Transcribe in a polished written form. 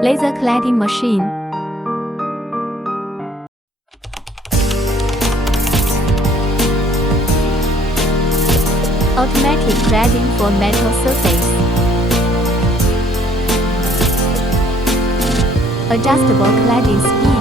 Laser cladding machine. Automatic cladding for metal surface. Adjustable cladding speed.